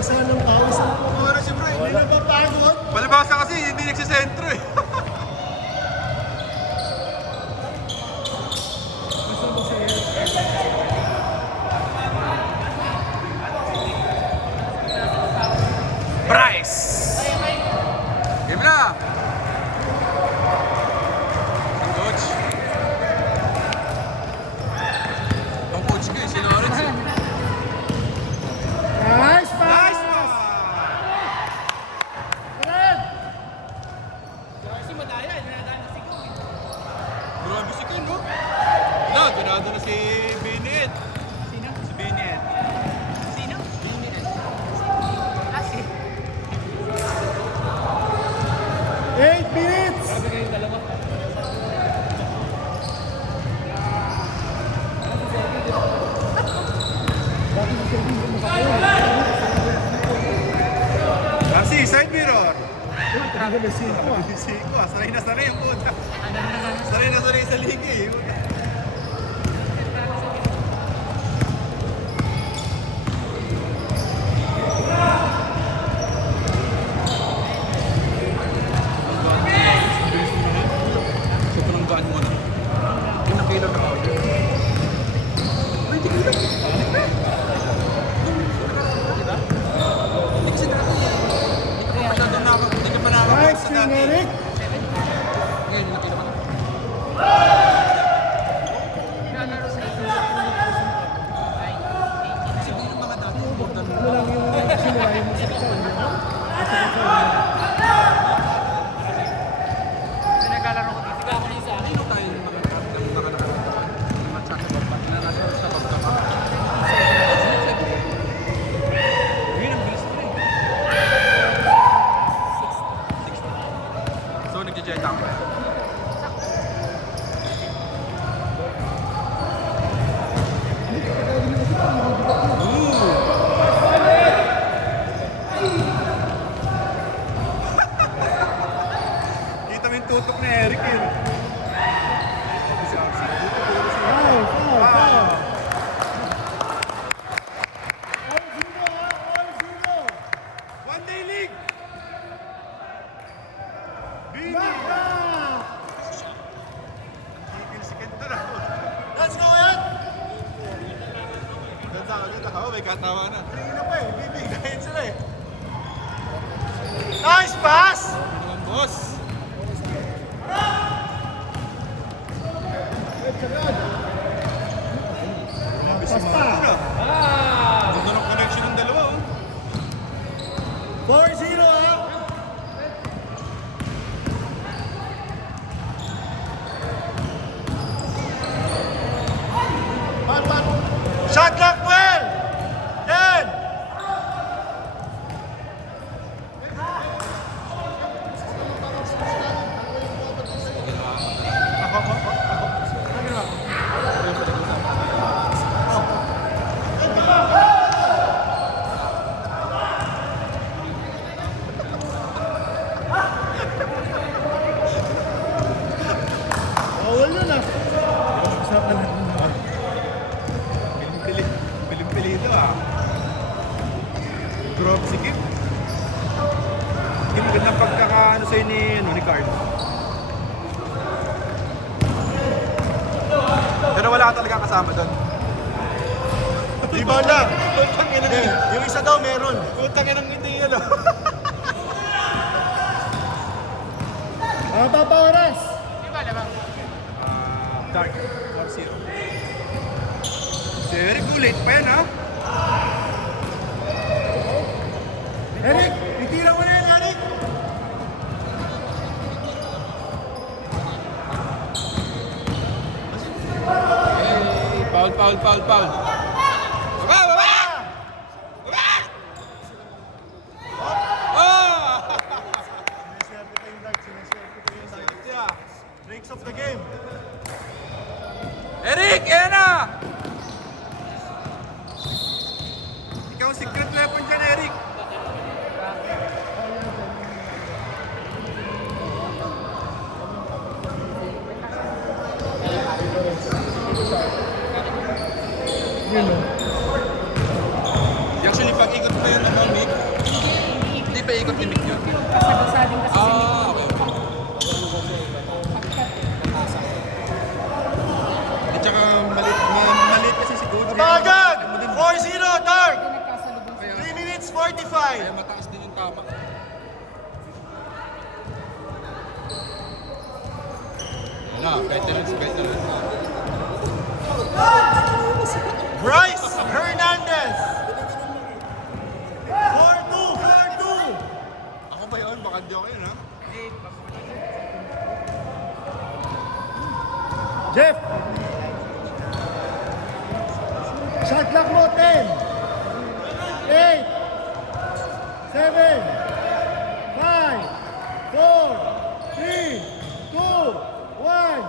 babagsakan ng pawis ang Ano si bro, hindi na ba pagod? palibasa kasi hindi nagsisentro eh. Gusto mo siya. Bryce! Game na! Ang coach. Ang coach ko eh, si Lawrence eh. Nice pass! Nice one! Red! Grabe si Ken, no? Wala, ganado na si Biniet. Sino? Si Biniet. Sino? Biniet. 8 minutes! Kasi, side mirror. Grabe na siya. Siko, sanay na sanay yung puta. Sanay na sanay sa liga eh. Sobrang gaan mo na. Ilang kilo na ako. 20 kilo. Diba? Hindi kasi dati eh. Hindi ka masyadong hindi ka pa nakakabalik Nice sa swing, dati. Eric! Ngayon, ilang kilo ka na? Siguro mga dati, more than Ano lang yung simula yung section. Naglalaro ko dito. Sigaw ko na sa akin. Sino tayo yung mga chat sa baba? Na nasa sa baba. Yun ang bilis mo rin. 60. So, nagja-jet ako. Kita mo yung tutok ni Eric yun. Foul, foul, foul. All zero, ha? All zero. One day league! Bini! Baka! Kikil si Kento na. Let's go, yan! Ganda ka dito. Oh, may katawa na. Kanina pa eh, bibigayin sila eh. Nice pass! Ano naman, boss? Pass pa! Ganda ng connection ng dalawa, oh. 4-0, ha? Shot clock, well! 10! Bawal yun, ah. Usapan natin. Pilim-pili ito, ah. Drop si Kim. Kim, magandang pagkakaano sa'yo ni Card. Pero wala ka talaga kasama doon. Di ba lang? Putang ina Eh, yung isa daw meron. Putang ina ng ngiti yan, ah. Papa oras. Dark. 4-0. Si Eric, late pa yan, ha? Eric, itira mo na yan, Eric. Hey, foul. Baba! Baba! Oh! Sineswerte pa yung Dark, sineswerte pa yung Dark. Yeah. Breaks of the game. Eric, yan na! Ikaw ang secret weapon dyan, Eric. Yun o. Actually, pag ikot pa yun ng Mick, No, veterans, veterans. Bryce Hernandez. 4-2, 4-2. Ako ba yun? Baka di ako yun, ha? Jeff. Shot clock mo, 10. 8. 7. 5. 4. 3. 2. 1.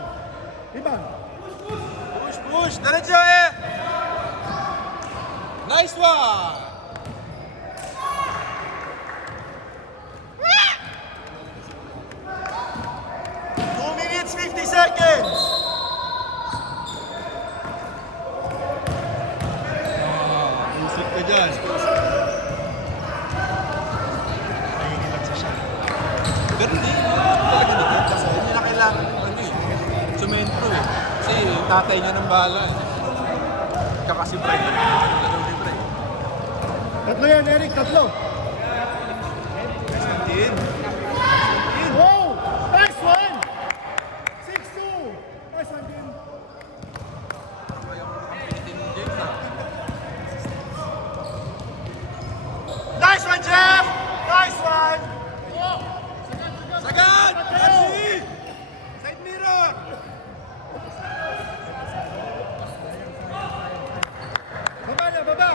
Rebound. Push, push! Diretso eh! Nice one! Two minutes, 50 seconds. Isip ka dyan. Nahihilag sa shot. Pero hindi. Talaga dito. Kasi hindi na kailangan ng ano eh. Sumentro eh. Kasi tatay niya ng bahala eh. Kakasibray na. Laro libre. Tatlo yan, Eric. Tatlo. Din. Wow! Nice one! 6-2. Nice one, Tim. Nice one, Jeff! Nice one! Sagad! Mercy! Side mirror! Baba na, baba!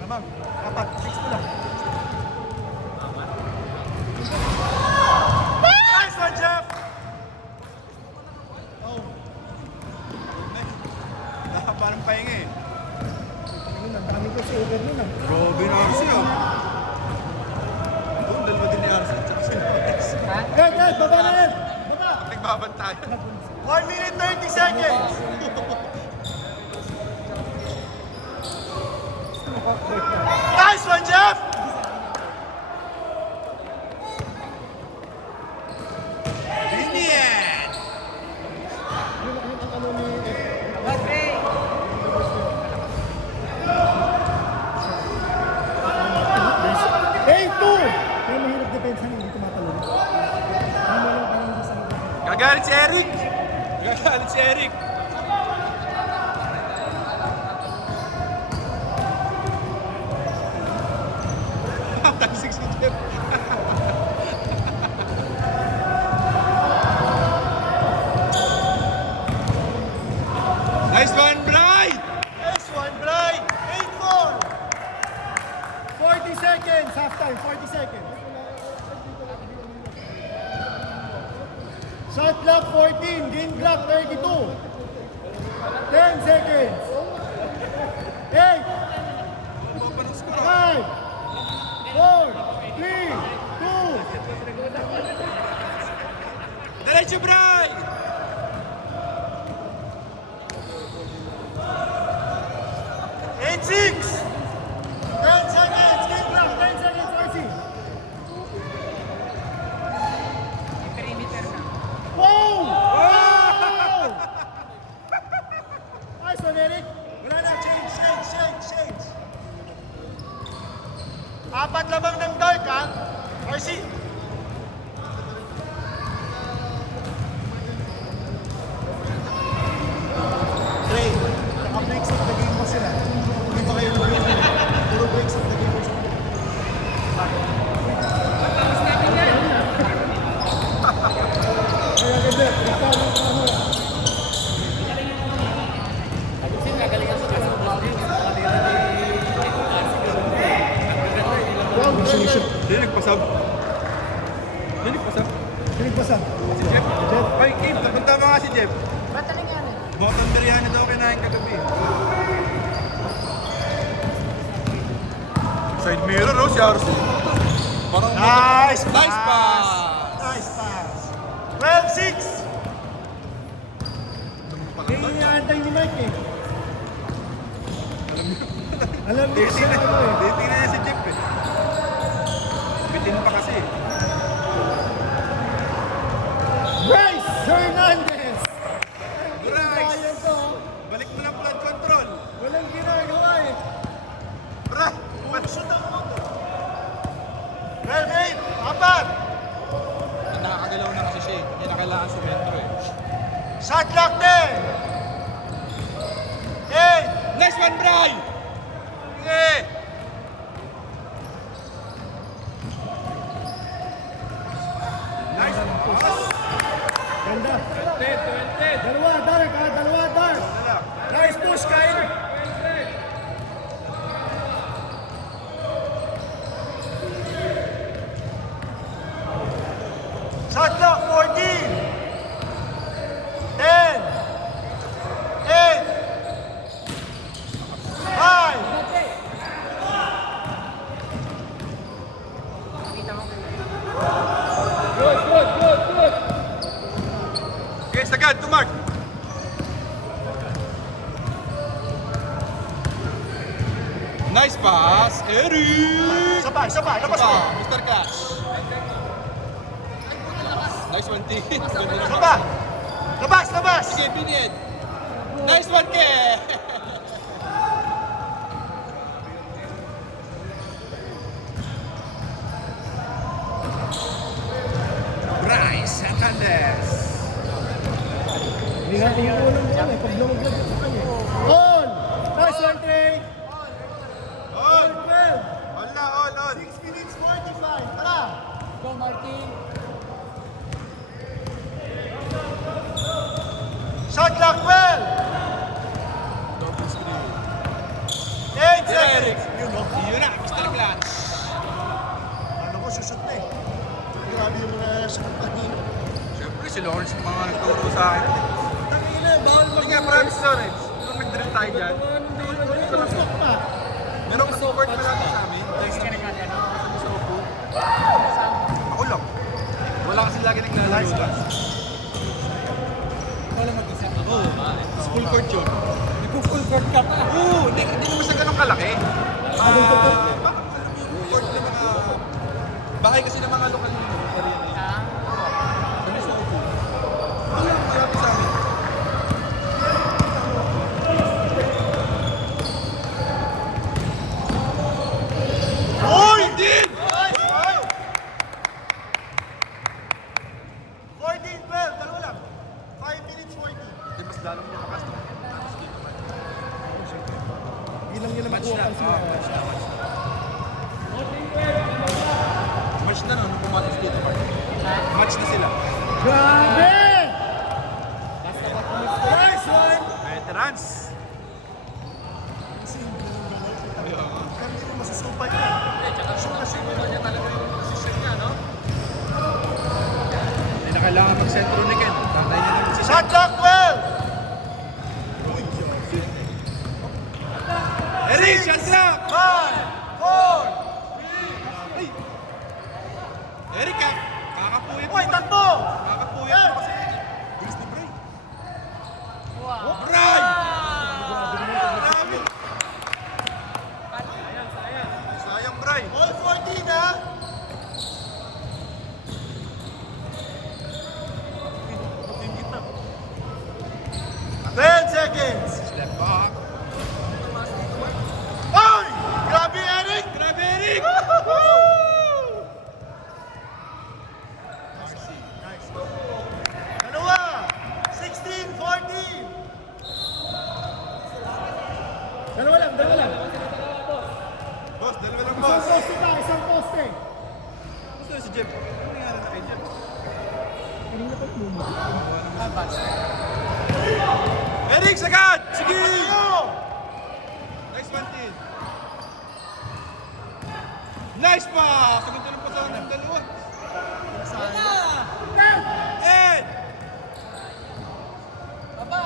Lamang, apat, 6 lang. Nice one, Jeff! Oh, Parang pahinga eh. ayun, ang dami ko sa over nun ah. Grabe na RC oh. Doon, dalawa din ni RC. Tsaka si Lorex. Ed, baba na, Ed! Baba! Nagbabantayan. 1 minute 30 seconds! Nice one, Jeff! Binian! Hey, 2! Kaya mahirap depensa hindi tumatalon. Hindi mo lang parang hindi sa Gagalit si Eric! Gagalit si Eric! Tansik si Jeff. Nice one, Bry! Nice one, Brian! 8-4! 40 seconds, halftime, 40 seconds. Shot clock 14, game clock 32. 10 seconds. 8, 5, 4, 3, 2. Diretso, Bry! 8-6. 10 seconds, game clock 10 seconds, Marcy. Perimeter na. Wow! Wow! Nice one, Eric. Wala na, change. Apat lamang ng dark, ha? RC. Trey, naka-breaks of the game mo sila. Hindi ba kayo lumulong? Puro breaks of the game mo sila. Kaya ganda, ikaw lang ano. Kasi gagalingan ko kasi Wow, gusto. Hindi, nagpasab. Hindi, nagpasab. Pinagpasan. Si Jeff. Jeff. Ay, Kim, napunta mo nga si Jeff. Ba't taling yan eh? Bottom biryani daw kinain kagabi. Side mirror, oh, si RC. Parang Nice pass! Nice pass! Nice pass! 12-6! Kaya inaantay ni Mike eh. Alam niyo siya Titingnan ano eh. titingnan niya si Jeff eh. Bitin pa kasi. Bryce Hernandez! Bryce! Bayan to. Balik mo ng flood control. Walang ginagawa eh. Bra! Shoot ang moto. 12-8! kailangan sumentro eh. Shot clock 10! 8! Next one, Bray! Sige! Nice pass! Ganda. 20. Dalawa, Dark ha? Dalawa, Dark. Nice push, Kyle. Shot clock 14. 10. 8. 5. Okay, sagad, to Mark. Nice pass, Eric! Sabay, sabay. Labas mo. Mr. Clash. Nice one, T. Sabay. Labas, labas. Sige, Pinid. Nice one, Ke! Bryce Hernandez. Hindi natin yung ulam yan eh. Pag lumaglag sa kanya. All! Nice one, Trey! All! 12! All na, all. 6 minutes 45. Tara! Go, Martin. Shot clock 12! Double screen. 8 Eric. seconds! Yun o. Yun na, Mr. Clash. Ano ko, susot na eh. Grabe yung mga shot kanina. Siyempre, si Lawrence yung mga nagturo sa akin. Tangina, bawal Hindi nga, promise Lawrence. Nung nag-drill tayo dyan, mag-stop pa. meron ka support na natin sa amin. Guys, na sa upo. Ako lang. Wala kasi lagi naglalaro lang. Wala mag-isa. Oo, full court yun. Nag-full court ka pa. Oo, hindi naman siya ganun kalaki. Bakit alam mo yung court ng mga... Bahay kasi ng mga lokal yung kami sa upo. Wala, malapit sa amin. Uy! Din! Nice! Nice! 14, 12. Dalawa lang. 5 minutes 40. Hindi, mas lalong lumakas to. Ilang yun naman kuha Match na, match na no, nung pumatas dito. Match na sila. Grabe! Nice one! Veterans! Hindi mo masusupay ka. Hindi na kailangan mag-sentro ni Ken. Tatay niya naman si Shaq. Shot clock 12! Eric, shot clock! 5, 4, Ay! Eric, kakapuyat Uy, mo. takbo! Kakapuyat mo kasi. Bilis ni Bray. Wow. Bray! Grabe! Sayang, Bray. All 14 ha? Ten seconds! Step back. Ay! Grabe, Eric! Grabe, Eric! Nice. Dalawa! 16, 14! Dalawa lang, dalawa lang. Boss, dalawa lang, Isang boss. poste pa, isang poste. Gusto na si Jeff. Ano nangyari na kay Jeff? Eric, sagad! Sige! Ano? Nice one, Tin. Nice pass! Ang ganda ng pasahan ng dalawa. Ed! Baba.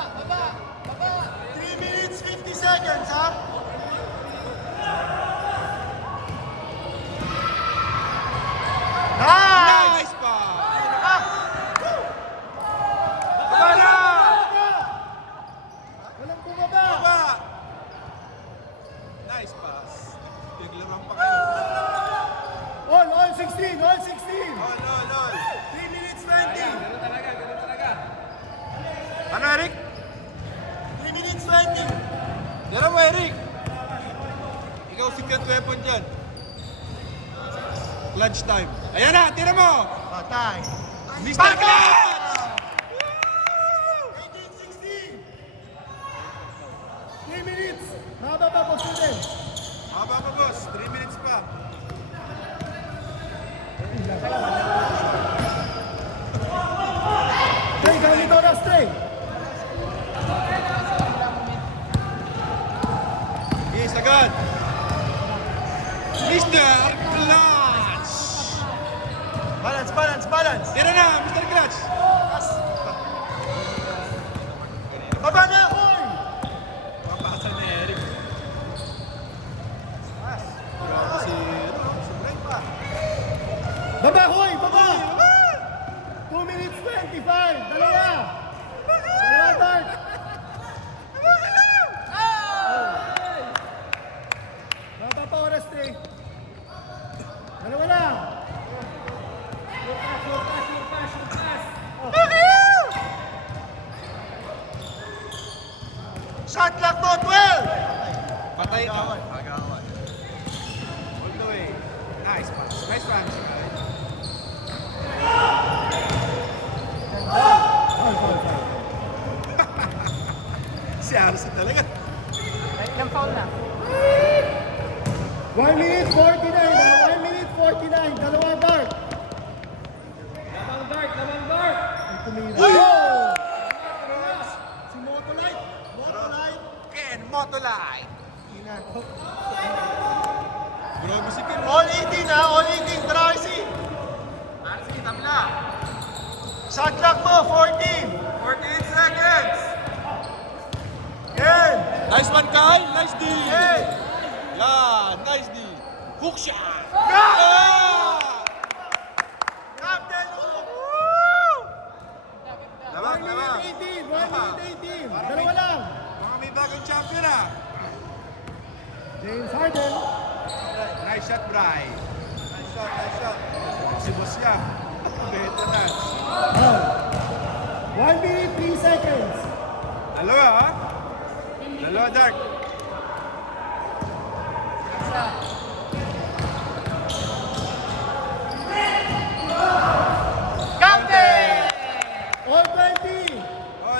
3 minutes, 50 seconds, ha? Nice! Nice pass! Ah! Baba na! Walang bumaba! Baba! Nice pass. Naglaruan pa kayo. All 16, all 16! Lol. 3 minutes, 20! Ganun talaga. Ano, Eric? 3 minutes, 20! Tira mo, Eric. Ikaw secret weapon dyan. Clutch time. Ayan na, tira mo! Patay! Mr. Clutch! Balance, balance, balance. Tira na, Mr. Clutch! Baba na, Hoy! Papasa ni Eric. Grabe si Bray pa. Baba, Hoy! Baba! 2 minutes 25. Dalawa! Dalawa, Dark! Baba pa oras, Trey. Dalawa lang. Shot clock to 12! Patay na. Agawan. All the way. Nice pass. Nice run. Si Arce talaga. Ilang foul na? 1 minute 49, 1 minute 49. Dalawa, Dark. Lamang dart! Tumira. Oh! Si Motolite. Motolite. Ken Motolite. Grabe si Ken. All 18 ha, all 18. Tracy. Arce, tabla. Shot clock mo, 14. 48 seconds. Yan. Nice one, Kyle. Nice D. Yan. Yeah, nice D. Hook shot. Captain Hook. Labang, 1 labang. minute 18. 1 minute 18. Dalawa lang. Mga may bagong champion ah. James Harden. Nice shot, Bray. Nice shot, nice shot. Si Boss Yam. Veteran. 1 minute 3 seconds. Dalawa ha? Dalawa, Dark. Captain! All 20. All.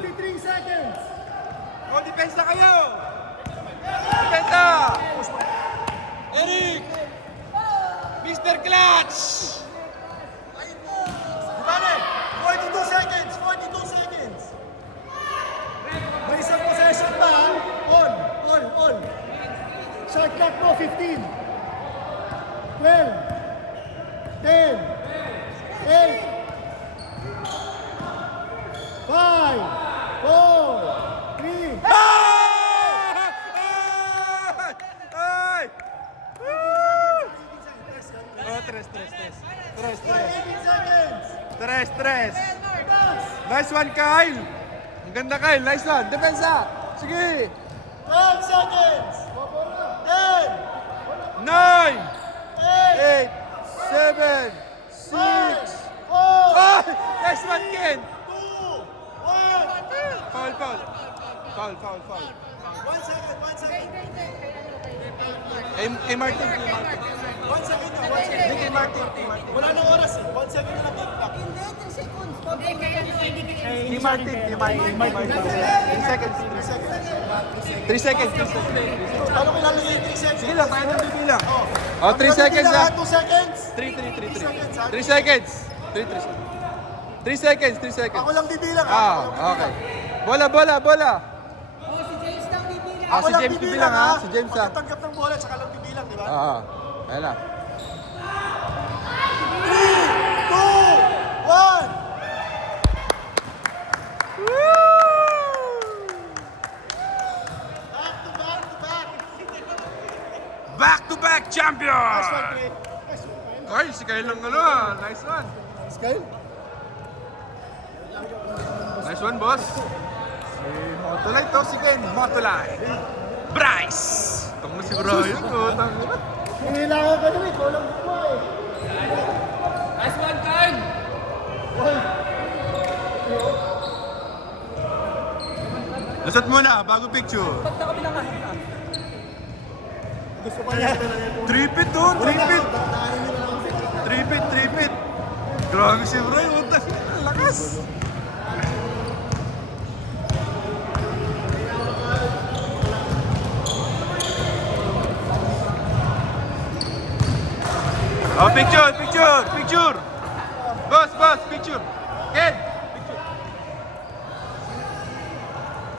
53 seconds. Oh, depensa kayo! Depensa! Eric! Mr. Clutch! Bale, 42 seconds. 42 seconds. May isang possession pa ha. On. Shot clock mo, 15. 12. 10. 8. 5. 4. 3. Ay! Oh, tres. 18 seconds. Tres. Nice one, Kyle! Ang ganda, Kyle. Nice one. Depensa! Sige! 12 seconds. 10. 9! 8. 8! 7! 6! 5. 4. Oh! Nice one, Ken! 2. 1. Foul. 1 second. 1 second. Hey, Martin. 1 second na. 1 second. Hey, Martin. Wala nang oras eh. 1 second na lang. Clock. Hey, Martin. 3 seconds. 3 seconds. Paano ko ilalagay yung 3 seconds? Sige lang, tayo nang bibilang. Oh, 3 seconds ha. 2 seconds. 3 seconds. 3 seconds. Ako lang bibilang. Okay. Bola. Ako si lang James bibilang ha. Si James ha. Pagkatanggap ng bola, tsaka lang bibilang, di ba? Ayan na. 3, 2, 1. Back-to-back champion! Last one, Trey. Kyle, si Kyle lang Nice one. Kyle? Nice one, boss. Si Motolite to, si Ken Motolite. Bryce! Itong na si Brian ko. Hinilangan ka naman, ikaw lang mo eh. Nice one, Kyle! Lasat muna, bago picture. Pagta kami ng Gusto pa niya. Tripit to, tripit. Tripit. Grabe si Brian, utang. Lakas. Oh, picture. Boss, picture.